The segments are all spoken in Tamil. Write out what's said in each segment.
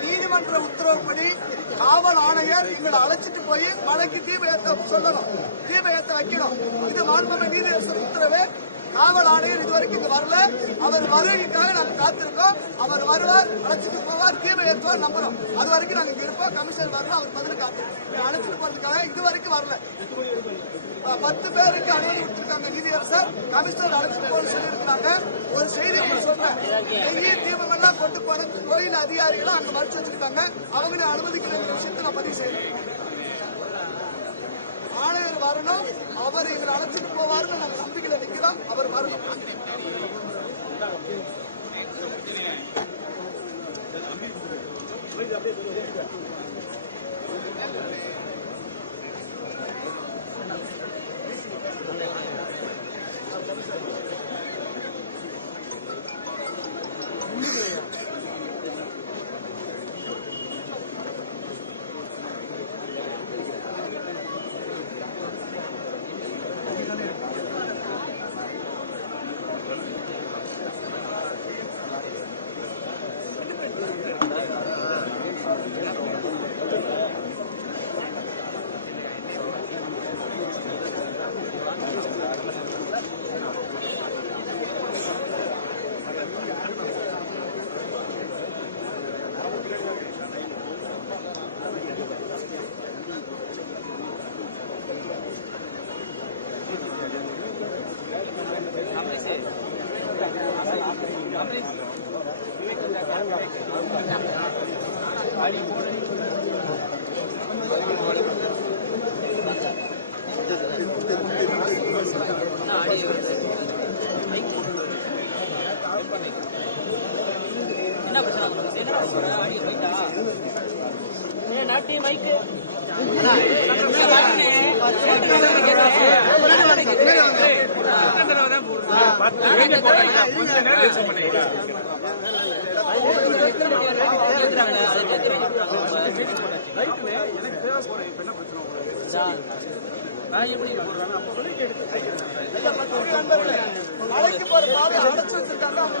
நீதிமன்ற உத்தரவுப்படி காவல் ஆணையர் எங்களை அழைச்சிட்டு போய் மலைக்கு தீப ஏத்த சொல்லணும் தீப ஏத்த வைக்கணும் இது மாண்புமிகு நீதியரசர் உத்தரவு காவல் ஆணையர் இதுவரைக்கும் இங்க வரல அவர் வருகைக்காக நாங்க காத்திருக்கோம். அவர் வருவார் அழைச்சிட்டு போவார் தீமை ஏற்றுவார் நம்புறோம். அது வரைக்கும் நாங்க இங்க இருப்போம். கமிஷனர் வரணும் அவர் பதில் காத்திருக்கோம் அழைச்சிட்டு போறதுக்காக இது வரைக்கும் வரல. பத்து பேருக்கு அனுமதி கொடுத்திருக்காங்க நீதியரசர். கமிஷனர் அழைச்சிட்டு போக சொல்லியிருக்காங்க ஒரு செய்தி உங்களுக்கு சொல்றேன். நெய்யி தீபம் கொண்டு போன கோயில் அதிகாரிகளும் அங்க மறைச்சு வச்சிருக்காங்க. அவங்களும் அனுமதிக்கிற விஷயத்தை நான் பதிவு செய்யறேன். ஆணையர் வரணும். அவர் எங்களை அழைச்சிட்டு போவாருன்னு நாங்கள் நம்பிக்கையில் நிற்கிறோம் அவர் வரணும். Thank you. அண்ணா, இங்க வாங்கண்ணே. கேக்குறாங்க, அதை கேக்குறேன். நான் போற பாதை அடைச்சு வச்சிருக்காங்க அவங்க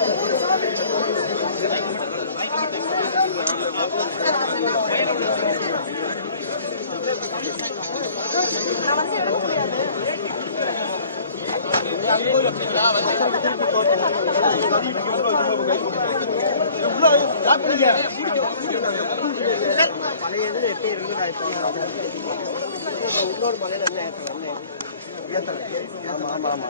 பழைய இதில் எட்டு இருந்து நான் இப்போ இன்னொரு மலையில இருந்து ஏற்றல ஏற்றல ஆமா ஆமா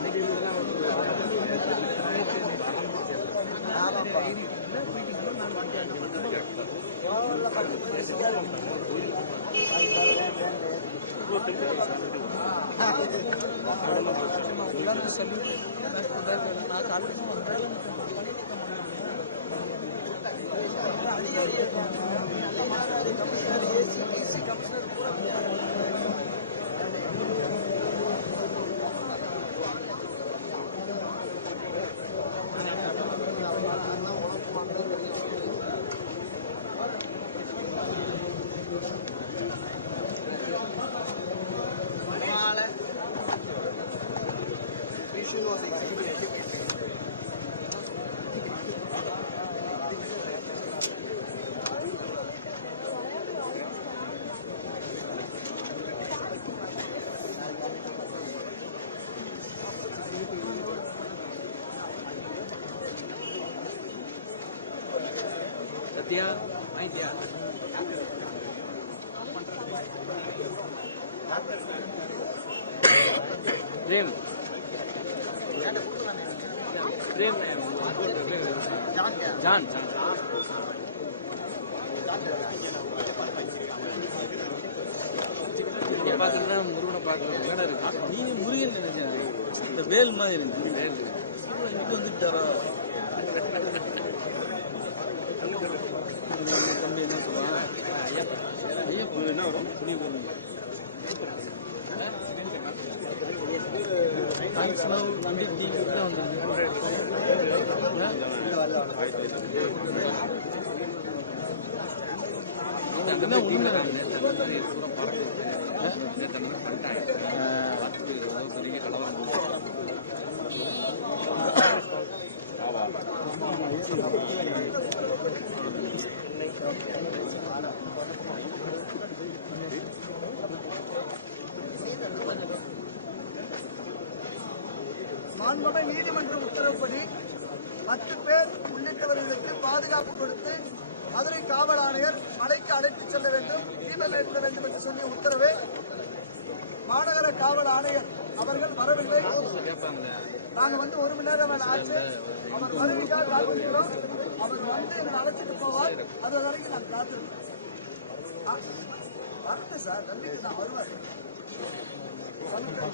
நீங்க இல்லை வலிக்கிறது ஆ ஐந்தியா பிரேம் பிரேம் ஜான் ஜான் பார்த்துட்டு முருகனை பார்க்கணும் மேடம் இருக்கு. நீங்க முருகன் நினைச்சேன். இந்த வேல் மாதிரி இருந்து வேல். இங்கிட்டு வந்துட்டாரா? தம்பி என்ன சொல்லுவான் ஐயப்ப என்ன வரும் புரிய வண்டி டிவி தான் என்ன உண்மை பூரா பறக்கு கலவரம் மாண்புமை நீதிமன்ற உத்தரவுப்படி பத்து பேர் உள்ளிட்டவர்களுக்கு பாதுகாப்பு கொடுத்து மதுரை காவல் ஆணையர் மலைக்கு அழைத்துச் செல்ல வேண்டும் தீபம் ஏற்ற வேண்டும் என்று சொல்லிய உத்தரவை. மாநகர காவல் ஆணையர் அவர்கள் வரவில்லை. நாங்கள் நாங்க வந்து ஒரு மணி நேரம் மேல ஆச்சு. அவர் வருவிக்காக காத்திருக்கிறோம். அவர் வந்து எங்களை அழைச்சிட்டு போவார். அது வரைக்கும் நான் காத்திருக்கோம் ஆ, சார் நம்பிக்கை நான் வருவேன். வந்துட்டேன்,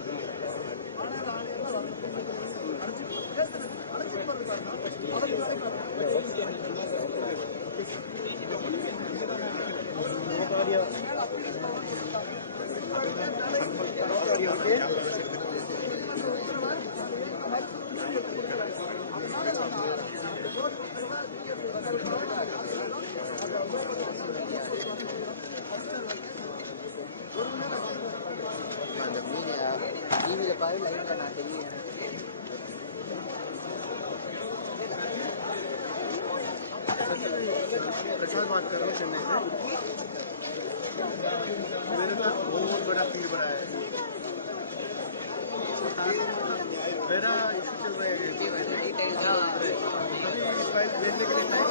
பாரு லைவ்ல நான் தெரியும் प्रसाद बात कर रहा हूँ चेन्नई से मेरे पास बहुत बड़ा भीड़ बड़ा है मेरा इशू चल रहा है अभी फ़ाइल भेजने के लिए टाइम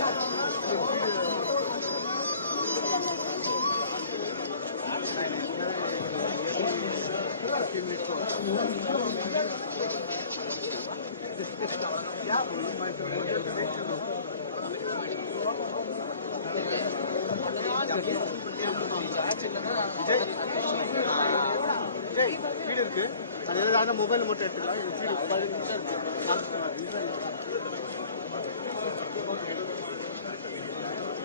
விஜய் ஃபீடு இருக்கு. அது மொபைல் மட்டும் எடுத்துக்கலாம் இது நிமிஷம் இருக்கு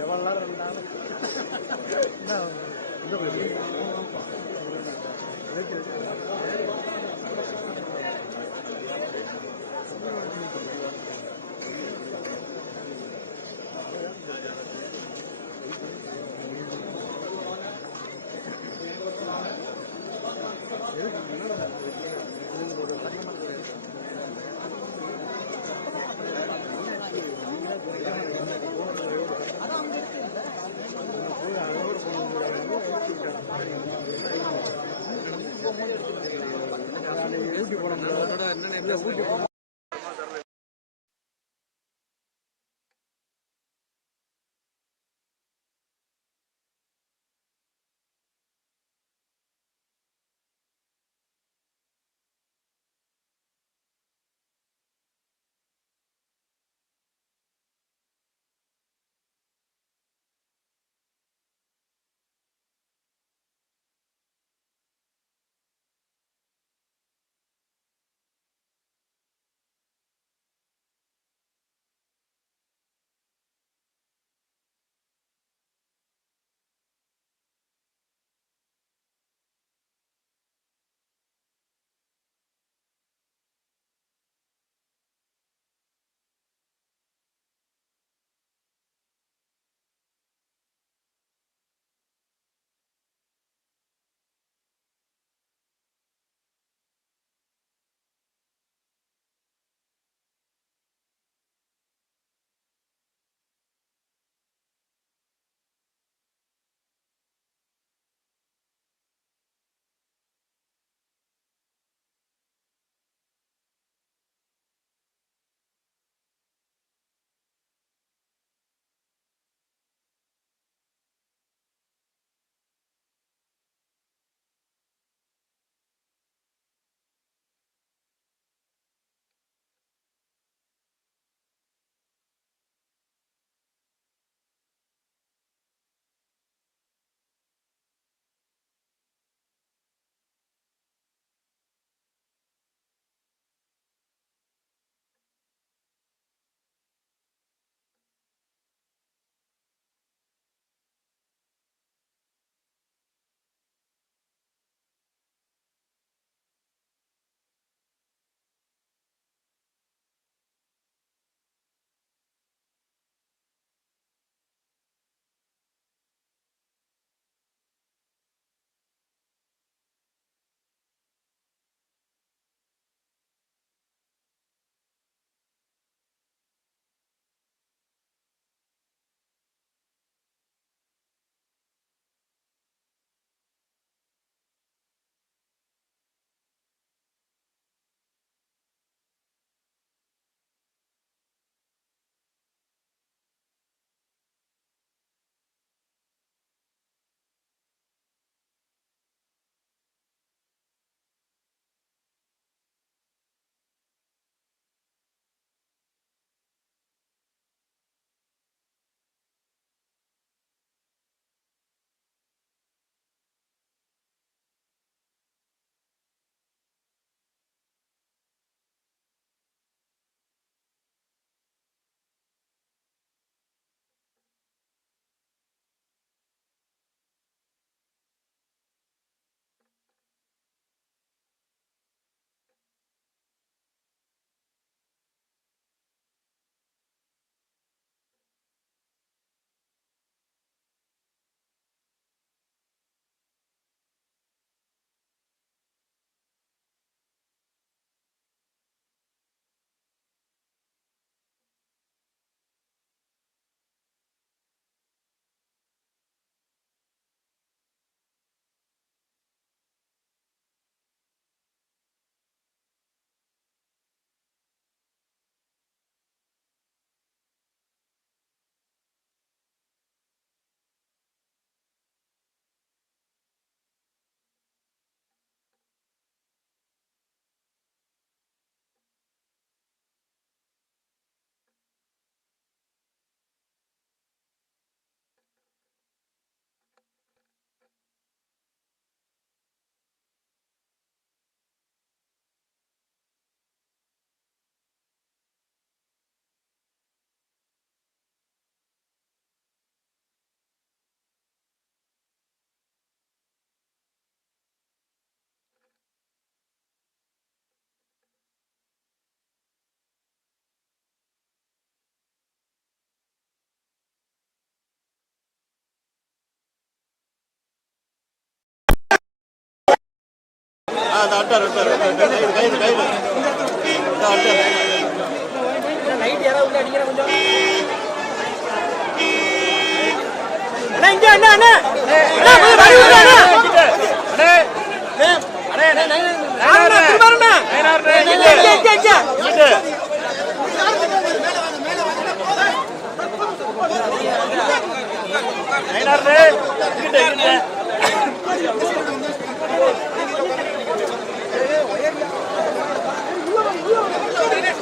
எவ்வளோ நேரம் இருந்தாலும். இந்த ஊட்டி போனோம் ஊட்டி போனோம் அட்டார் கைது கைது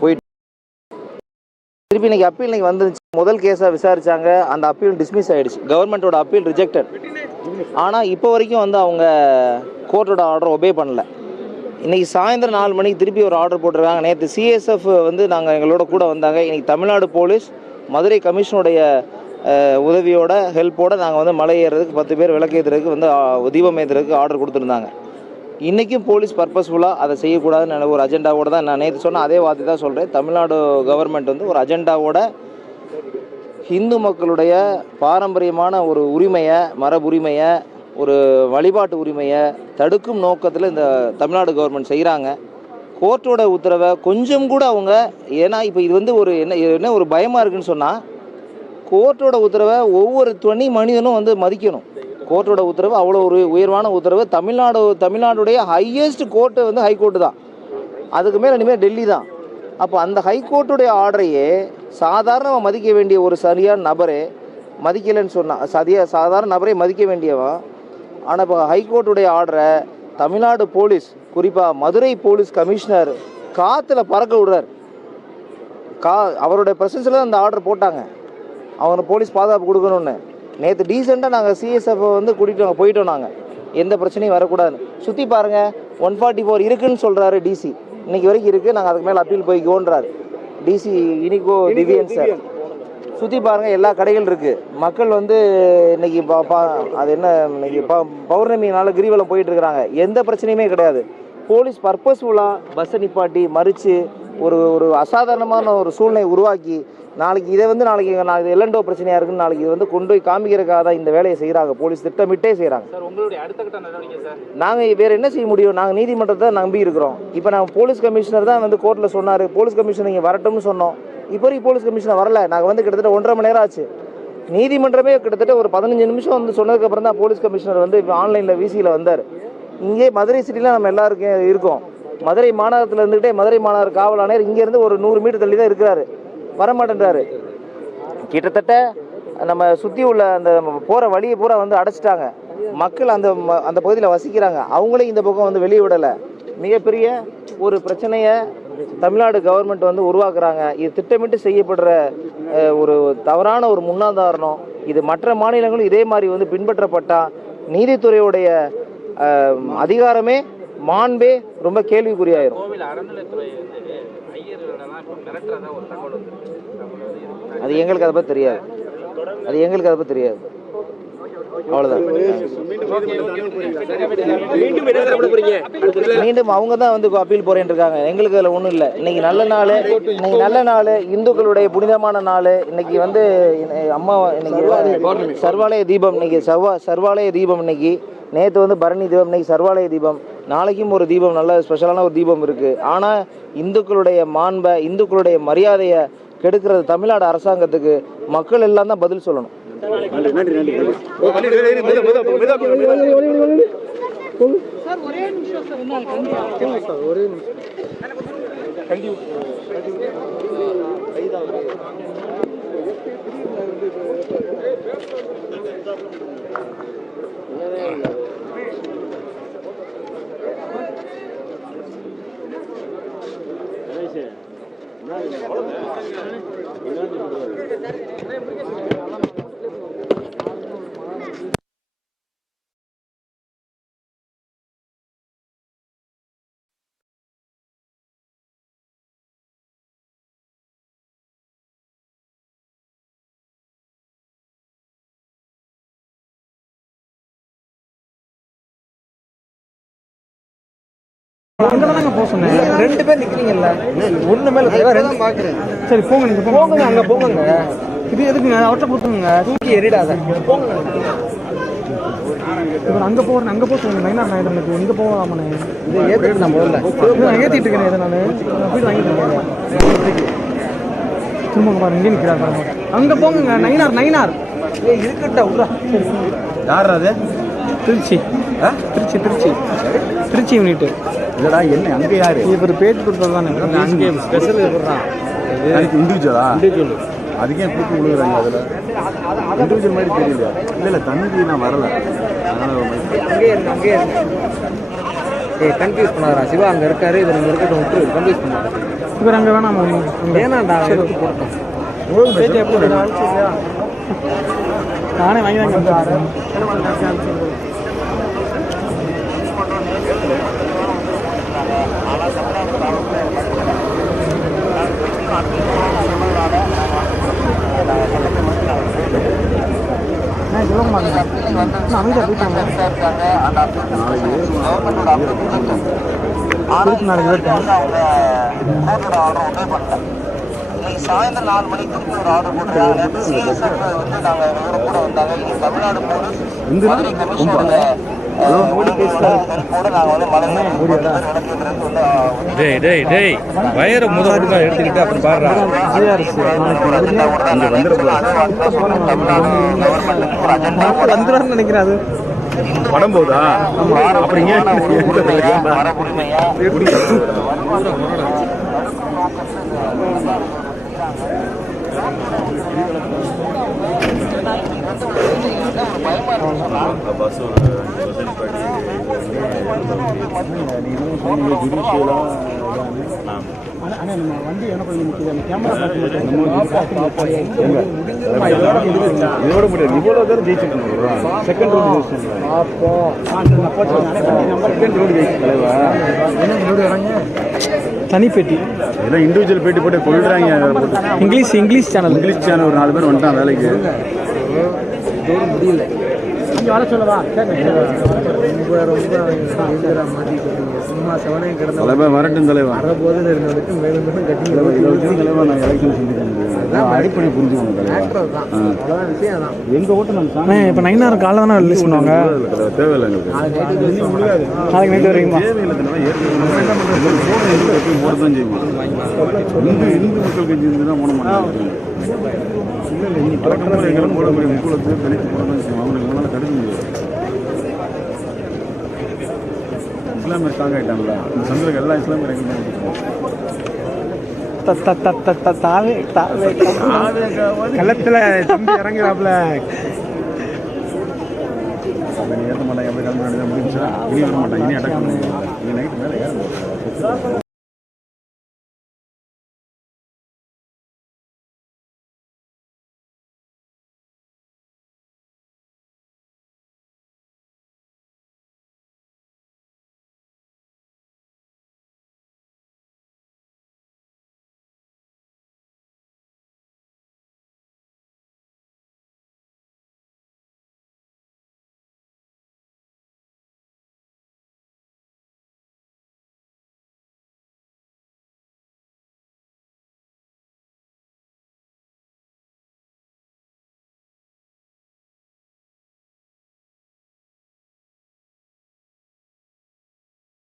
போயிட்டு திருப்பி இன்னைக்கு அப்பீல் இன்னைக்கு வந்துருச்சு. முதல் கேஸாக விசாரிச்சாங்க. அந்த அப்பீல் டிஸ்மிஸ் ஆயிடுச்சு. கவர்மெண்ட்டோட அப்பீல் ரிஜெக்டட் ஆனால் இப்போ வரைக்கும் வந்து அவங்க கோர்ட்டோட ஆர்டர் ஒபே பண்ணல. இன்னைக்கு சாயந்தரம் நாலு மணிக்கு திருப்பி ஒரு ஆர்டர் போட்டிருக்காங்க. நேற்று சிஎஸ்எஃப் வந்து நாங்கள் எங்களோட கூட வந்தாங்க. இன்னைக்கு தமிழ்நாடு போலீஸ் மதுரை கமிஷனுடைய உதவியோட ஹெல்ப்போட நாங்கள் வந்து மலை ஏறுறதுக்கு பத்து பேர் விளக்கேற்றுறதுக்கு வந்து தீபம் ஏற்றுறதுக்கு ஆர்டர் கொடுத்துருந்தாங்க. இன்றைக்கும் போலீஸ் பர்பஸ்ஃபுல்லாக அதை செய்யக்கூடாதுன்னு ஒரு அஜெண்டாவோட தான் நான் நேற்று சொன்ன அதே வார்த்தை தான் சொல்கிறேன் தமிழ்நாடு கவர்மெண்ட் வந்து ஒரு அஜெண்டாவோட இந்து மக்களுடைய பாரம்பரியமான ஒரு உரிமையை மரபுரிமையை ஒரு வழிபாட்டு உரிமையை தடுக்கும் நோக்கத்தில் இந்த தமிழ்நாடு கவர்மெண்ட் செய்கிறாங்க கோர்ட்டோட உத்தரவை கொஞ்சம் கூட அவங்க ஏன்னா இப்போ இது வந்து ஒரு என்ன என்ன ஒரு பயமாக இருக்குன்னு சொன்னால் கோர்ட்டோட உத்தரவை ஒவ்வொரு துணி மனிதனும் வந்து மதிக்கணும். கோர்ட்டோட உத்தரவு அவ்வளோ ஒரு உயர்வான உத்தரவு. தமிழ்நாடு தமிழ்நாடுடைய ஹையஸ்ட் கோர்ட்டு வந்து ஹைகோர்ட்டு தான். அதுக்கு மேலே இனிமேல் டெல்லி தான். அப்போ அந்த ஹைகோர்ட்டுடைய ஆர்டரையே சாதாரணமாக மதிக்க வேண்டிய ஒரு சரியான நபரே மதிக்கலைன்னு சொன்னால் சதியா சாதாரண நபரே மதிக்க வேண்டியவன் ஆனால் இப்போ ஹைகோர்ட்டுடைய ஆர்டரை தமிழ்நாடு போலீஸ் குறிப்பாக மதுரை போலீஸ் கமிஷனர் காற்றுல பறக்க விடுறார். கா அவருடைய பிரசன்ஸில் அந்த ஆர்டர் போட்டாங்க. அவங்க போலீஸ் பாதுகாப்பு கொடுக்கணுன்னு நேற்று டீசெண்டாக நாங்கள் சிஎஸ்எஃப் வந்து கூட்டிகிட்டு போயிட்டோம் நாங்கள் எந்த பிரச்சனையும் வரக்கூடாதுன்னு சுற்றி பாருங்கள் ஒன் ஃபார்ட்டி ஃபோர் இருக்குன்னு சொல்கிறாரு டிசி இன்னைக்கு வரைக்கும் இருக்குது நாங்கள் அதுக்கு மேலே அப்பீல் போய்க்கோன்றாரு டிசி இனிகோ திவ்யன் சார் சுற்றி பாருங்கள் எல்லா கடைகள் இருக்குது மக்கள் வந்து இன்னைக்கு பா பா அது என்ன இன்னைக்கு ப பௌர்ணமினால கிரிவலம் போயிட்டு இருக்கிறாங்க எந்த பிரச்சனையுமே கிடையாது. போலீஸ் பர்பஸ்ஃபுல்லாக பஸ்ஸை நிப்பாட்டி மறித்து ஒரு ஒரு அசாதாரணமான ஒரு சூழ்நிலை உருவாக்கி நாளைக்கு இதை வந்து நாளைக்கு நாளைக்கு எல்லண்டோ பிரச்சனையாக இருக்குன்னு நாளைக்கு இதை வந்து கொண்டு போய் காமிக்கிறதுக்காக தான் இந்த வேலையை செய்கிறாங்க போலீஸ் திட்டமிட்டே செய்கிறாங்க சார் உங்களுடைய அடுத்த கட்ட நடவடிக்கை சார்? நாங்கள் வேறு என்ன செய்ய முடியும்? நாங்கள் நீதிமன்றத்தை நம்பி இருக்கிறோம். இப்போ நாங்கள் போலீஸ் கமிஷனர் தான் வந்து கோர்ட்டில் சொன்னார். போலீஸ் கமிஷனர் இங்கே வரட்டும்னு சொன்னோம். இப்போ வரைக்கும் போலீஸ் கமிஷனர் வரல. நாங்கள் வந்து கிட்டத்தட்ட ஒன்றரை மணி நேரம் ஆச்சு. நீதிமன்றமே கிட்டத்தட்ட ஒரு பதினஞ்சு நிமிஷம் வந்து சொன்னதுக்கப்புறம் தான் போலீஸ் கமிஷனர் வந்து ஆன்லைனில் விசியில் வந்தார். இங்கே மதுரை சிட்டியில் நம்ம எல்லாருக்கும் இருக்கோம். மதுரை மாநகரத்தில் இருந்துக்கிட்டே மதுரை மாநகர காவல் ஆணையர் இங்கேருந்து ஒரு நூறு மீட்டர் தள்ளி தான் இருக்கிறாரு. வரமாட்டேன்றாரு. கிட்டத்தட்ட நம்ம சுற்றி உள்ள அந்த போகிற வழியை பூரா வந்து அடைச்சிட்டாங்க. மக்கள் அந்த ம- அந்த பகுதியில் வசிக்கிறாங்க. அவங்களே இந்த பக்கம் வந்து வெளியே விடலை. மிகப்பெரிய ஒரு பிரச்சனையை தமிழ்நாடு கவர்மெண்ட் வந்து உருவாக்குறாங்க. இது திட்டமிட்டு செய்யப்படுற ஒரு தவறான ஒரு முன்னாதாரணம். இது மற்ற மாநிலங்களும் இதே மாதிரி வந்து பின்பற்றப்பட்டால் நீதித்துறையுடைய அதிகாரமே மாண்பே ரொம்ப கேள்விக்குறியாயிரும். அது எங்களுக்கு அதை பற்றி தெரியாது. அது எங்களுக்கு அதை பற்றி தெரியாது. அவ்வளோதான் மீண்டும் அவங்க தான் வந்து அப்பீல் போறேன்னு இருக்காங்க. எங்களுக்கு அதில் ஒன்றும் இல்லை. இன்னைக்கு நல்ல நாள். இன்னைக்கு நல்ல நாள். இந்துக்களுடைய புனிதமான நாள். இன்னைக்கு வந்து அம்மா இன்னைக்கு சர்வாலய தீபம் இன்னைக்கு. சர்வா சர்வாலய தீபம் இன்னைக்கு. நேற்று வந்து பரணி தீபம். இன்னைக்கு சர்வாலய தீபம். நாளைக்கும் ஒரு தீபம் நல்ல ஸ்பெஷலான ஒரு தீபம் இருக்கு. ஆனால் இந்துக்களுடைய மாண்பை இந்துக்களுடைய மரியாதையை கெடுக்கிறது தமிழ்நாடு அரசாங்கத்துக்கு மக்கள் எல்லாம் தான் பதில் சொல்லணும். 나 ரெண்டு பேர் நிக்கிறீங்கல்ல? இல்ல பாக்குறேன். சரி போங்க நீங்க போங்க. அங்க போங்க இது எதுக்குங்க? தூக்கி எறிடாத. போங்க. இவர் அங்க போறேன் அங்க போக சொல்லுங்க. நைனா நான் எனக்கு. இங்க இது ஏத்துக்கு நான் ஏத்திட்டு இருக்கேன் இதை நான். போய் வாங்கிட்டு இருக்கேன். திரும்ப பாருங்க இங்கே நிற்கிறார் பாருங்க அங்க போங்க நைனார் நைனார். ஏய் இருக்கட்டா உட்ரா யார் அது? திருச்சி. திருச்சி திருச்சி. திருச்சி யூனிட் இல்லடா என்ன அங்க யாரு? இவர் பேட்டி கொடுத்தது தானே. அங்கே ஸ்பெஷல் கொடுறான் அதுக்கு இண்டிவிஜுவலா அதுக்கே கூட்டு விழுகுறாங்க அதுல. இண்டிவிஜுவல் மாதிரி தெரியல. இல்ல இல்ல தண்ணிக்கு நான் வரல. அதனால அங்கேயே இருங்க ஏய் கன்ஃபியூஸ் பண்ணாதடா. சிவா அங்க இருக்காரு இவர் இங்க இருக்கட்டும் விட்டு கன்ஃபியூஸ் பண்ணாத. இவர் அங்கே வேணாமா எடுத்து போட்டோம் நானே வாங்கி வாங்கி சொல்ல மாட்டேன் நான் அமைதியாக போயிட்டாங்க. திருப்பி நாளைக்கு போயிட்டேன் சாயந்தரம் நாலு மணிக்கு திருப்பி ஒரு ஆர்டர் போட்டுருக்காங்க சிஎஸ்எஃப் வந்து நாங்க இவரோட கூட வந்தாங்க இங்க தமிழ்நாடு போலீஸ் மதுரை கமிஷனரோட கூட வந்து டேய் டேய் டேய் வயரை முதல் எடுத்துக்கிட்டு அப்புறம் பாடுறா நினைக்கிறேன் அது படம் போதா அப்புறம் ஏன் பஸ் ஒரு அஞ்சு பர்சன்ட் இதோட முடியாது ஜெயிச்சிருக்கோம் செகண்ட் செகண்ட் ஜெயிச்சு தலைவா தனிப்பேட்டி. எல்லாம் இண்டிவிஜுவல் பேட்டி போட்டு கொள்றாங்க English English channel English channel ஒரு நாலு பேர் வந்துட்டான் வேலைக்கு. முடியல. இங்கே வர சொல்லவா? ரொம்ப ரொம்ப சும்மா செவனையும் கிடந்த தலைவா வரட்டும் தலைவா. போது இருந்ததுக்கு மேலும் மேலும் கட்டி இதை வச்சு தலைவா நான் எலெக்ஷன் அடிப்படை புரிஞ்சுக்கணும் தலைவா. தான். ஆ. அவ்வளோதான் விஷயம் தான் எங்க ஓட்டு நம்ம சாமி? இப்போ நைனார் காலைல தானே ரிலீஸ் பண்ணுவாங்க? தேவையில்லை எங்களுக்கு. நாளைக்கு நைட்டு வரைக்குமா தேவையில்லை போட தான் செய்வோம். இந்து இந்து மக்கள் கட்சி தான் போட மாட்டாங்க இல்லை இல்லை நீ பழக்கம் எங்களை போட முடியும் முக்குளத்து வெளிச்சு போடணும்னு வச்சுக்கோங்க அவங்களுக்கு முன்னால் தடுக்க முடியாது. இஸ்லாமியர் ஸ்ட்ராங் ஆகிட்டாங்களா இந்த சந்திரக்கு எல்லா இஸ்லாமியர் எங்கே களத்துல தம்பி இறங்குறாப்ல. ஏற்ற மாட்டாங்க அப்படியே கிளம்ப முடிஞ்சா இனி வர மாட்டாங்க இனி நைட்டு மேலே ஏற